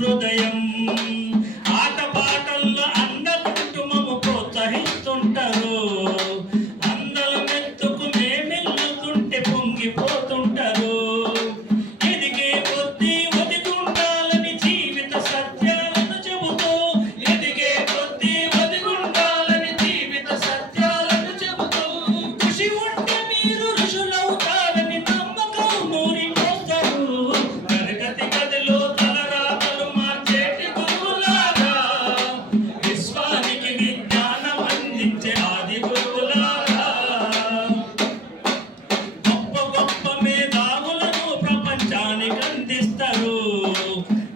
హృదయం ఆట పాటల్లో అన్న కుటుంబము ప్రోత్సహిస్తుంటారు. అందల మెత్తుకు మేమెల్లుతుంటే పొంగిపోతుంటారు. ఎదిగే కొద్దీ ఒదిగుండాలని జీవిత సత్యాలను చెబుతూ ఎదిగే కొద్దీ ఒదిగుండాలని జీవిత సత్యాలను చెబుతూ ఖుషి ఉంటే మీరు ఋషులవుతారని నమ్మకం నూరిపోస్తారు. తరగతి గదిలో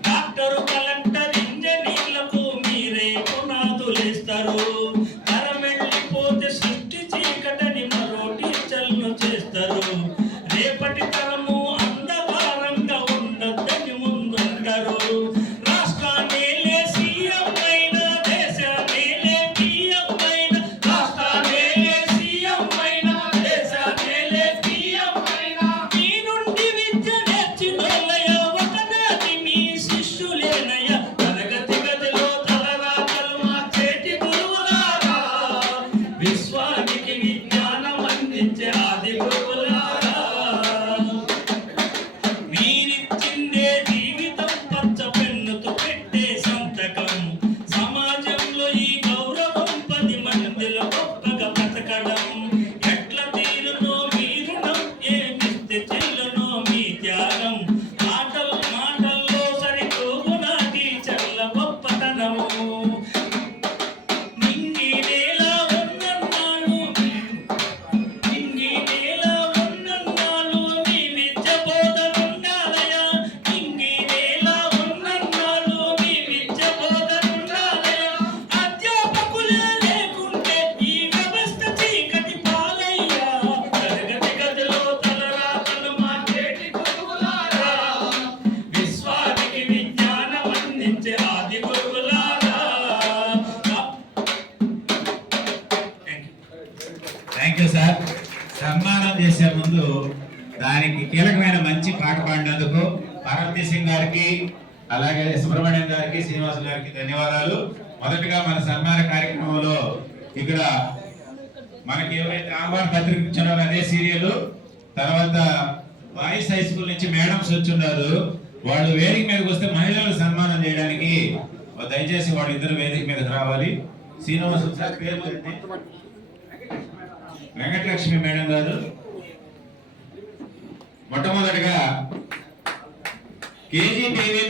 డాక్టర్ కలెక్టర్ ఇంజనీర్లకు మీరే పునాదులేస్తారు. తరమెళ్ళిపోతే సృష్టి చీకటని మరో టీచర్లు చేస్తారు. రేపటి తరము అంధకారంగా ఉండద్దని ముందుంటారు. రాష్ట్రాన్నేలే సీఎం అయినా దేశాన్నేలే పిఎం అయినా రాష్ట్రాన్నేలే సీఎం అయినా దేశాన్నేలే పిఎం అయినా మీ నుండి విద్య నేర్చినోళ్ళయ ఒకనాటి మీ శిష్యులేనయ. తరగతి గదిలో తలరాతలు మార్చేటి గురువులారా విశ్వానికి విజ్ఞానం అందించే ఆది గురువులారా మీరిచ్చిందే జీవితం పచ్చ పెన్నుతో పెట్టే సంతకం. సమాజంలో ఈ గౌరవం 10 మందిలో గొప్పగా బతకడం. ఎట్ల తీరునో మీ రుణం ఏమిస్తే చెల్లునో మీ త్యాగం. మాటల్లో సరితూగున టీచర్ల గొప్పతనము. నింగి నేల ఉన్నన్నాళ్ళు మీ విద్య బోధనుండాలయా. నింగి నేల ఉన్నన్నాళ్ళు మీ విద్య బోధనుండాలయా. అధ్యాపకులే లేకుంటే ఈ వ్యవస్థ చీకటి పాలయ్యా. తరగతి గదిలో తలరాతలు మార్చేటి గురువులారా విశ్వానికి విజ్ఞానం అందించే ఆది గురువులారా. Thank you sir. సన్మానం చేసే ముందు దానికి కీలకమైన మంచి పాట పాడినందుకు పార్వతీ సింగ్ గారికి, అలాగే సుబ్రహ్మణ్యం గారికి, శ్రీనివాస్ గారికి ధన్యవాదాలు. మొదటగా మన సన్మాన కార్యక్రమంలో ఇక్కడ మనకి ఎవరైతే ఆహ్వాన పత్రిక ఇచ్చారో అదే సీరియల్, తర్వాత బాయ్స్ హై స్కూల్ నుంచి మేడమ్స్ వచ్చున్నారు. వాళ్ళు వేదిక మీదకి వస్తే మహిళలు సన్మానం చేయడానికి దయచేసి వాళ్ళు ఇద్దరు వేదిక మీదకి రావాలి. శ్రీనివాస్ సార్ పేరు వెంకటలక్ష్మి మేడం గారు. మొట్టమొదటిగా కేజీటీవీ